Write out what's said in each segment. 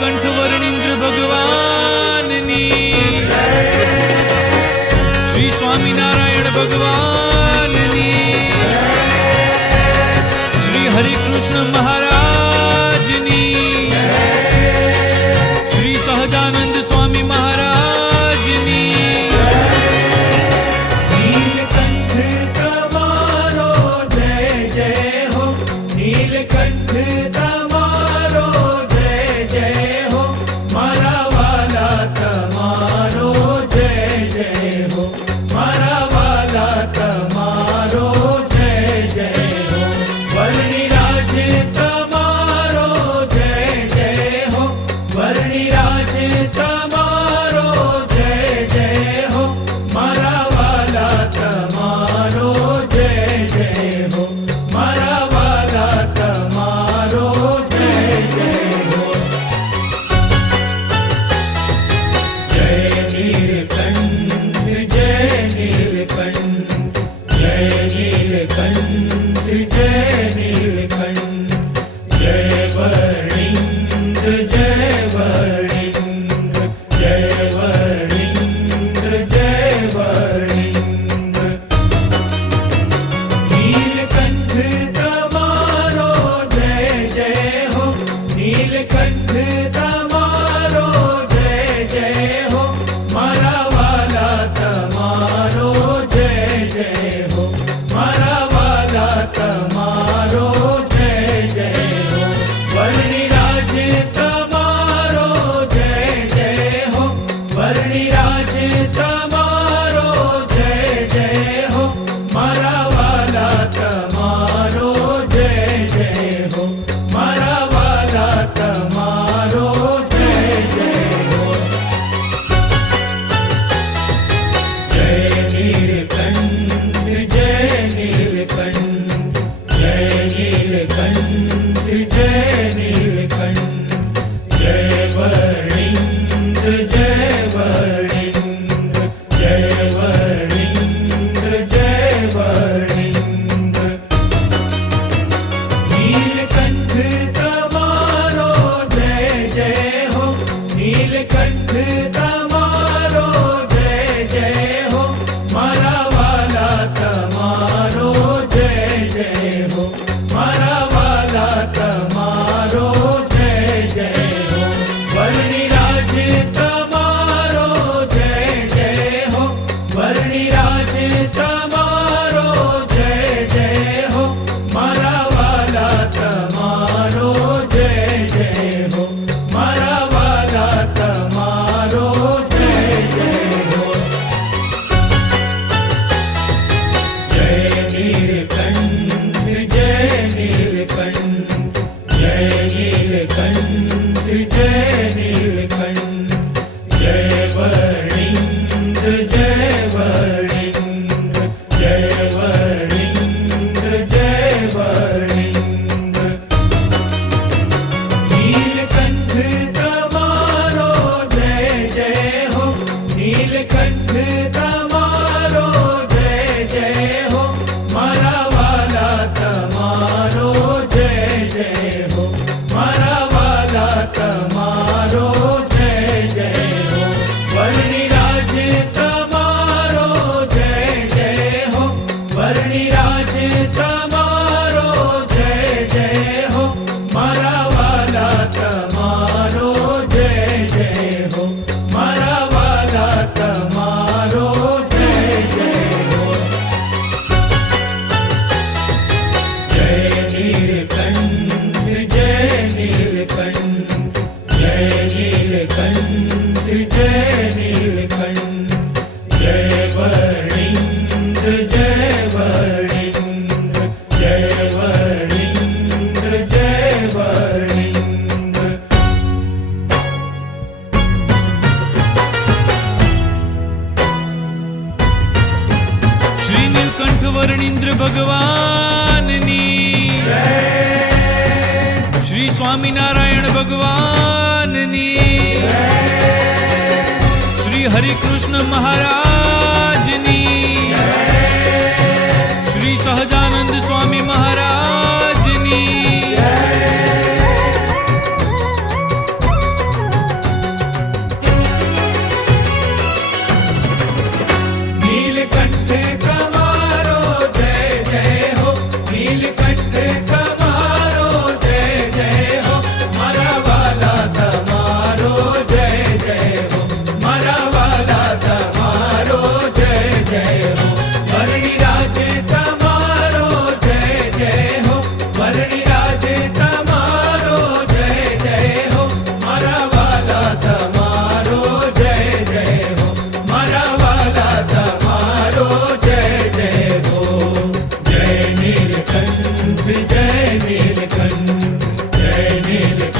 નીલકંઠ વર્ણિન્દ્ર ભગવાનની, શ્રી સ્વામિનારાયણ ભગવાનની, શ્રી હરિકૃષ્ણ મહારાજની, શ્રી સહજાનંદ સ્વામી મહારાજની. નીલકંઠ તમારો જય જય હો, નીલકંઠ તમારો જય જય હો, મારા વાલા તમારો જય જય હો, મારા વાલા તમારો જય જય હો. વર્ણિરાજ તમારો જય જય હો, વર્ણિરાજ તમારો જય જય હો, મારા વાલા તમારો જય જય હો, મારા વાલા તમારો જય જય હો. જય નીલકંઠ જય નીલકંઠ, જય નીલકંઠ જય નીલકંઠ, જય વર્ણિન્દ્ર જય વર્ણિન્દ્ર, જય વર્ણિન્દ્ર જય વર્ણિન્દ્ર. નીલકંઠ તમારો જય જય હો, નીલકંઠ તમારો જય જય હો, મારા વાલા તમારો જય જય હો, મારા વાલા તમારો જય જય હો. વર્ણિરાજ તમારો જય જય હો, વર્ણિરાજ તમારો જય જય હો, મારા વાલા તમારો જય જય હો, મારા વાલા તમારો જય જય હો. જય નીલકંઠ જય નીલકંઠ, જય નીલકંઠ જય નીલકંઠ, જય વર્ણિન્દ્ર જય વર્ણિન્દ્ર, જય વર્ણિન્દ્ર જય વર્ણિન્દ્ર. નીલકંઠ તમારો જય જય હો, નીલકંઠ તમારો જય જય હો, મારા વાલા તમારો જય જય હો, મારા વાલા તમારો જય જય હો. વર્ણિરાજ તમારો જય જય હો, વર્ણિરાજ તમારો જય જય હો, મારા વાલા તમારો જય જય હો, મારા વાલા તમારો જય જય હો. જય નીલકંઠ જય નીલકંઠ, જય નીલકંઠ જય નીલકંઠ, જય વર્ણિન્દ્ર જય વર્ણિન્દ્ર, જય વર્ણિન્દ્ર જય વર્ણિન્દ્ર. નીલકંઠ તમારો જય જય હો, નીલકંઠ તમારો જય જય હો, મારા વાલા તમારો જય જય હો, મારા વાલા તમારો જય જય હો. વર્ણિરાજ તમારો જય જય હો, વર્ણિરાજ તમારો જય જય હો, મારા વાલા તમારો જય જય હો, મારા વાલા તમારો જય જય હો. જય નીલકંઠ જય નીલકંઠ, જય નીલકંઠ જય નીલકંઠ, જય વર્ણિન્દ્ર જય વર્ણિન્દ્ર, જય વર્ણિન્દ્ર જય વર્ણિન્દ્ર. શ્રી નીલકંઠ વર્ણિન્દ્ર ભગવાનની, શ્રી સ્વામિનારાયણ ભગવાનની, શ્રી હરિકૃષ્ણ મહારાજની, શ્રી સહજાનંદ સ્વામી મહારાજની.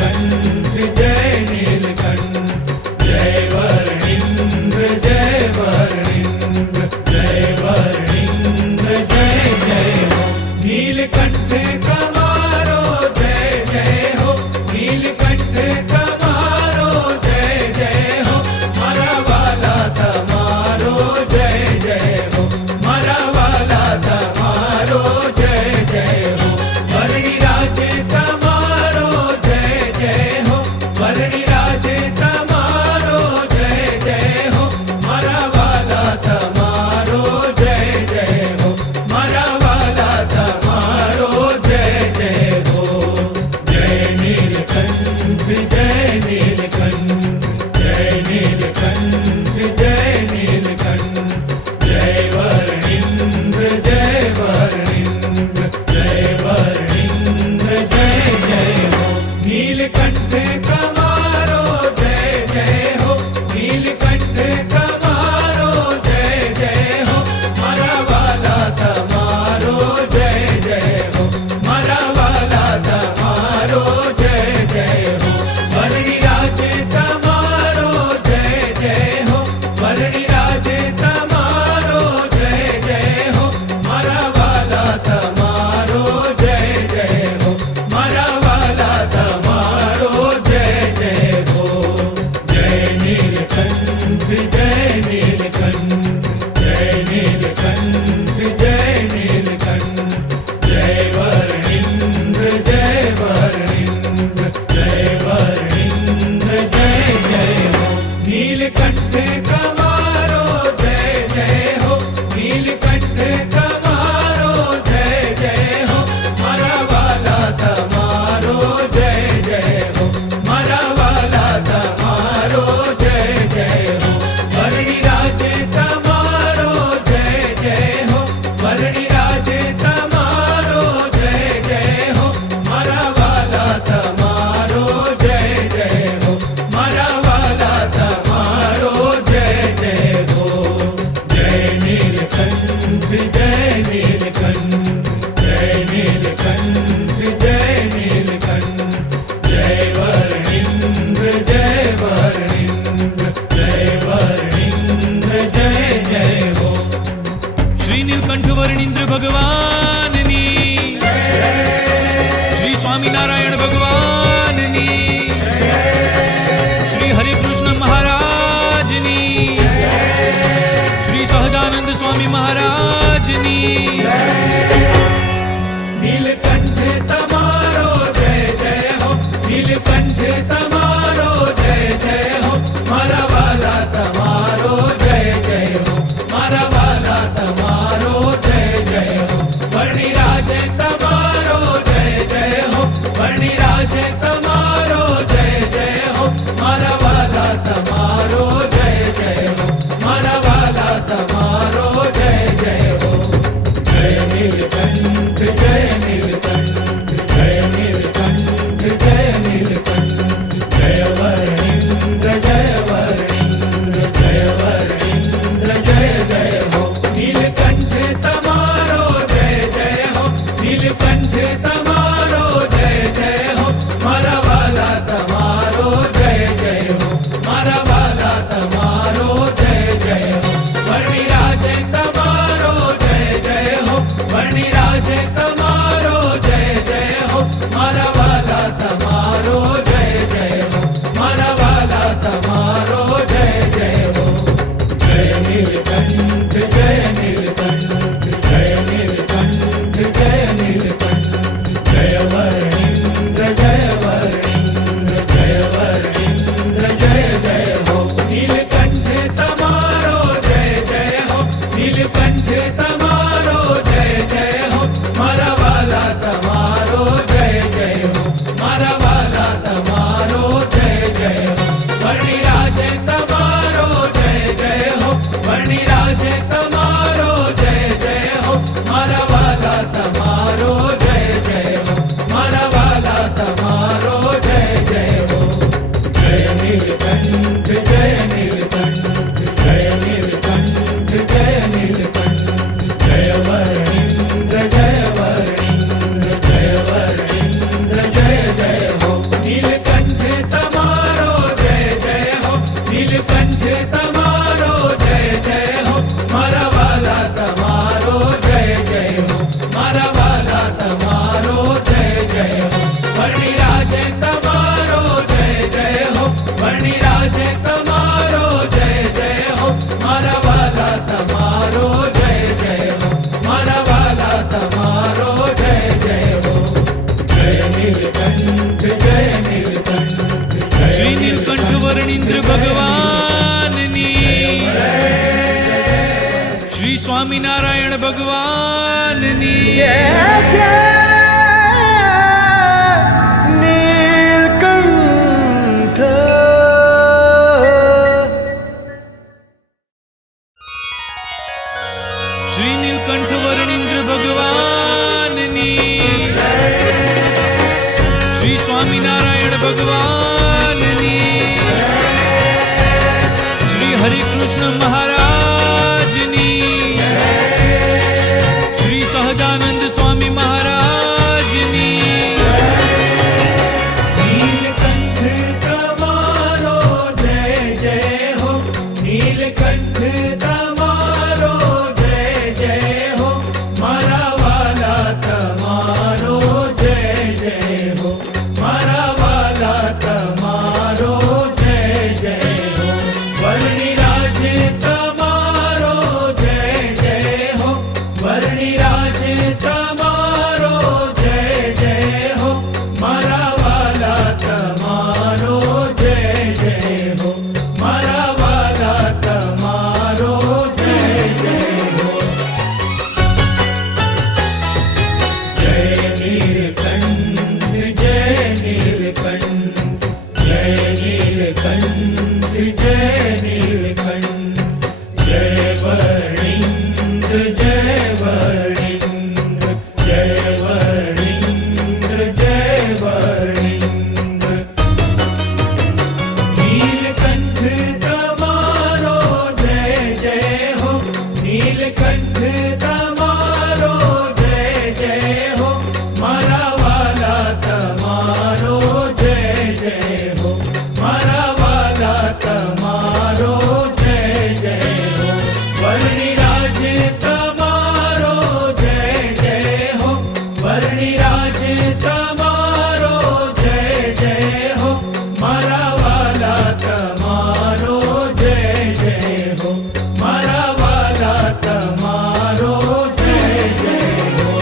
नीलकंठ जय नीलकंठ जय वर्णिंद्र जय वर्णिंद्र जय वर्णिंद्र जय जय हो नीलकंठ कमारो जय जय हो नीलकंठ कमारो जय जय हो मारा वाला तमारो जय जय हो मारा वाला तमारो जय जय हो वर्णि राजे तमारो जय जय हो वर्णि राजे तमारो जय जय हो मारा वाला तमारो जय जय हो मारा वाला तमारो जय जय हो जय नीलकंठ जय नीलकंठ जय नीलकंठ जय नीलकंठ जय वर्णिंद्र जय वर्णिंद्र जय वर्णिंद्र जय जय हो नीलकंठ कमारो जय जय हो नीलकंठ कमारो जय जय हो मारा वाला तमारो जय जय हो मारा वाला तमारो जय जय हो वर्णि राजे तमारो जय जय हो वर्णि राजे तमारो जय जय हो मारा वाला तमारो जय जय हो मारा वाला तमारो जय जय हो जय नीलकंठ जय नीलकंठ जय नीलकंठ जय नीलकंठ जय वर्णिंद्र जय वर्णिंद्र जय वर्णिंद्र जय जय हो नीलकंठ कमारो जय जय हो नीलकंठ कमारो जय जय हो मारा वाला तमारो जय जय हो मारा वाला तमारो जय जय हो वर्णि राजे तमारो जय जय हो वर्णि राजे तमारो जय जय हो मारा वाला तमारो जय जय हो मारा वाला तमारो जय जय हो जय नीलकंठ जय नीलकंठ जय नीलकंठ जय नीलकंठ जय वर्णिंद्र जय वर्णिंद्र जय वर्णिंद्र जय जय हो श्री नीलकंठ वर्णिंद्र भगवाननी श्री स्वामीनारायण भगवाननी श्री हरिकृष्ण महाराजनी श्री सहजानंद स्वामी महाराजनी नीलकंठ तमारो जय जय हो नीलकंठ तमारो जय जय हो मारा वाला तमारो जय जय हो मारा वाला तमारो जय जय हो वर्णि राजे तमारो जय जय हो वर्णि राजे तमारो जय जय हो मारा वाला तमारो जय जय हो मारा वाला तमारो जय जय हो जय नीलकंठ जय नीलकंठ जय नीलकंठ जय नीलकंठ जय नीलकंठ श्री नीलकंठ वर्णिंद्र भगवाननी श्री स्वामीनारायण भगवाननी जय जय नीलकंठ श्री नीलकंठ वर्णिंद्र भगवाननी श्री स्वामीनारायण भगवाननी श्री हरिकृष्ण महाराजनी श्री सहजानंद स्वामी महाराजनी नीलकंठ तमारो जय जय हो नीलकंठ तमारो जय जय हो मारा वाला तमारो जय जय हो मारा वाला तमारो जय जय हो वर्णिराज तमारो जय जय हो वर्णिराज तमारो जय जय हो मारा वाला तमारो जय जय हो मारा वाला तमारो जय जय हो जय नीलकंठ जय नीलकंठ जय नीलकंठ जय नीलकंठ जय वर्णिंद्र जय वर्णिंद्र जय वर्णिंद्र जय वर्णिंद्र नीलकंठ तमारो जय जय हो नीलकंठ तमारो जय जय हो मारा वाला तमारो जय जय हो मारा वाला तमारो जय जय हो वर्णिराज तमारो जय जय हो वर्णिराज तमारो जय जय हो मारा वाला तमारो जय जय हो मारा वाला तमारो जय जय हो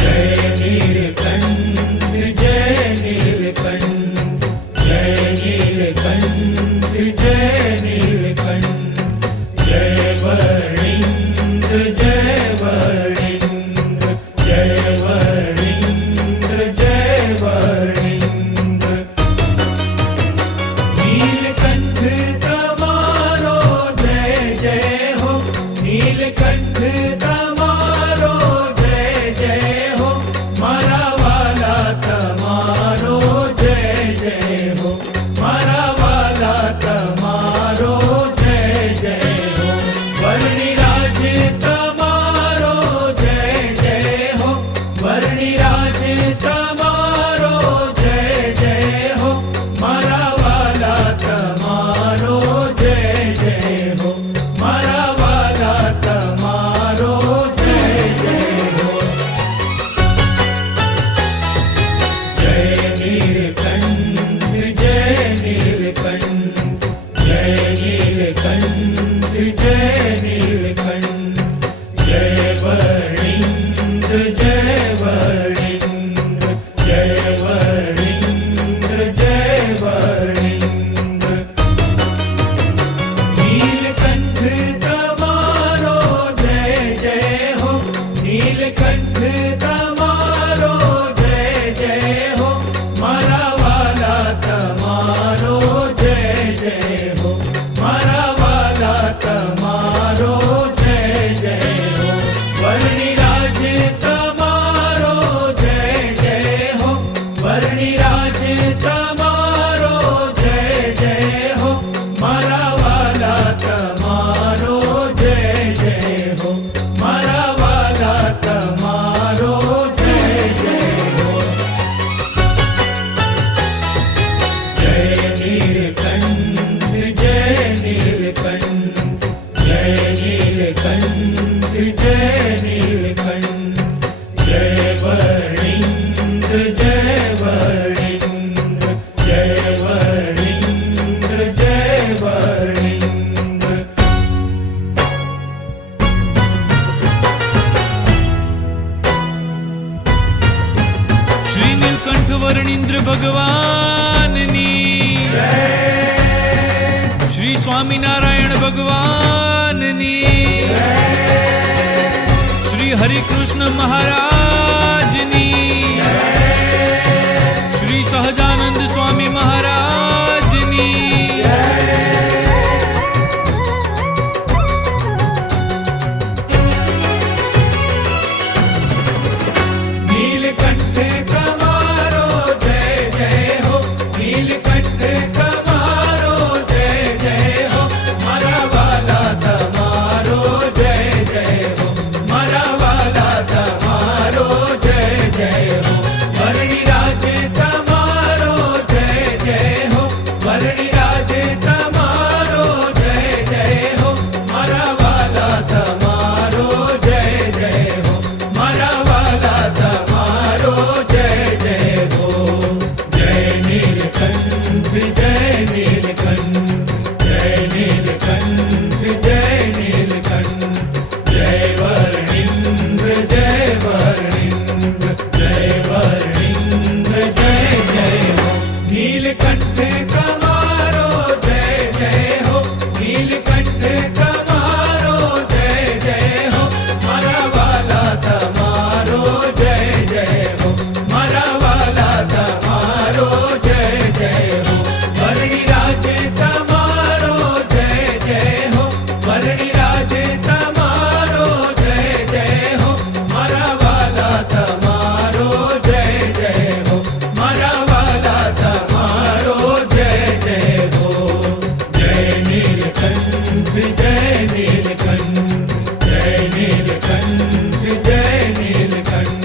जय नीलकंठ जय नीलकंठ जय नीलकंठ जय नीलकंठ जय वर्णिंद्र जय वर्णिंद्र जय वर्णिंद्र जय वर्णिंद्र नीलकंठ तमारो जय जय हो नीलकंठ तमारो जय जय हो मारा वाला तमारो जय जय हो मारा वाला तमारो जय जय हो वर्णिराज तमारो जय जय हो वर्णिराज तमारो जय जय हो मारा वाला तमारो जय जय हो मारा वाला तमारो जय जय हो जय नीलकंठ जय नीलकंठ जय नीलकंठ जय नीलकंठ जय वर्णिंद्र जय वर्णिंद्र નીલકંઠવર્ણિન્દ્ર ભગવાનની શ્રી સ્વામિનારાયણ ભગવાનની શ્રી હરિકૃષ્ણ મહારાજની શ્રી સહજાનંદ સ્વામી મહારાજની नीलकंठ कमारो जय जय हो नीलकंठ कमारो जय जय हो मारा वाला तमारो जय जय हो मारा वाला तमारो जय जय हो वरणी राजे तमारो जय जय हो वरणी राजे तमारो जय जय हो मारा वाला तमारो जय जय हो मारा वाला तमारो जय जय हो जय नीलकंठ जय नीलकंठ जय नीलकंठ जय नीलकंठ जय वर्णिंद्र जय वर्णिंद्र जय वर्णिंद्र जय जय हो नीलकंठ कमारो जय जय हो नीलकंठ कमारो जय जय हो मारा वाला तमारो जय जय हो मारा वाला तमारो जय जय हो वरणी राजे तमारो जय जय हो वरणी राजे तमारो जय जय हो मारा वाला तमारो जय जय हो मारा वाला तमारो जय जय हो जय नीलकंठ जय नीलकंठ जय नीलकंठ जय नीलकंठ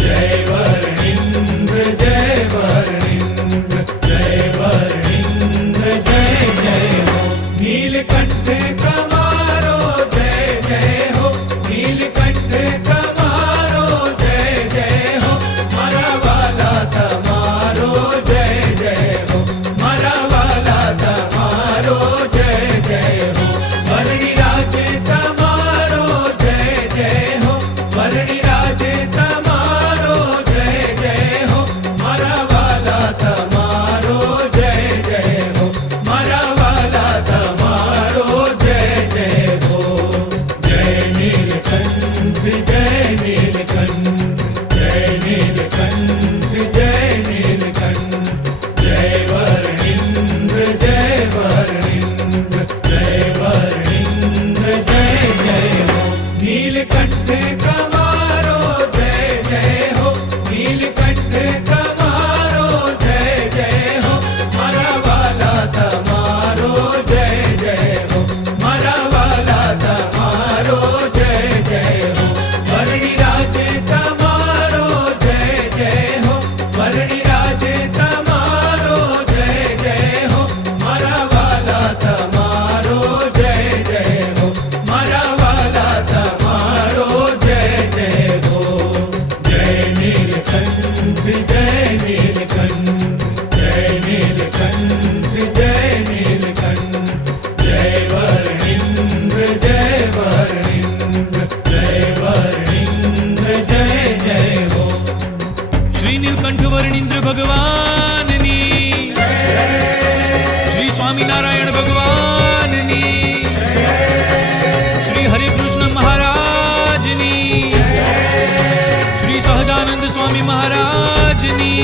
जय वर्णिंद्र जय वर्णिंद्र जय वर्णिंद्र जय जय हो नीलकंठ कमारो जय जय हो नीलकंठ कमारो जय जय हो मारा वाला तमारो जय जय हो मारा वाला तमारो जय जय हो वरणी राजे तमारो जय जय हो वरणी राजे तमारो जय जय हो मारा वाला तमारो जय जय हो मारा वाला तमारो जय जय हो जय नीलकंठ जय नीलकंठ जय नीलकंठ जय नीलकंठ जय वर्णिंद्र जय वर्णिंद्र जय वर्णिंद्र जय जय हो नीलकंठ कमारो जय जय हो नीलकंठ कमारो जय जय हो मारा वाला तमारो जय जय हो मारा वाला तमारो जय जय हो वरणी राजे तमारो जय जय हो वरणी राजे तमारो जय जय हो मारा वाला तमारो जय जय हो मारा वाला तमारो जय जय हो जय नीलकंठ जय नीलकंठ जय नीलकंठ जय नीलकंठ जय वर्णिंद्र जय वर्णिंद्र जय वर्णिंद्र जय जय हो શ્રી નીલકંઠવર્ણિન્દ્ર ભગવાનની શ્રી સ્વામિનારાયણ ભગવાનની શ્રી હરિકૃષ્ણ મહારાજની શ્રી સહજાનંદ સ્વામી મહારાજની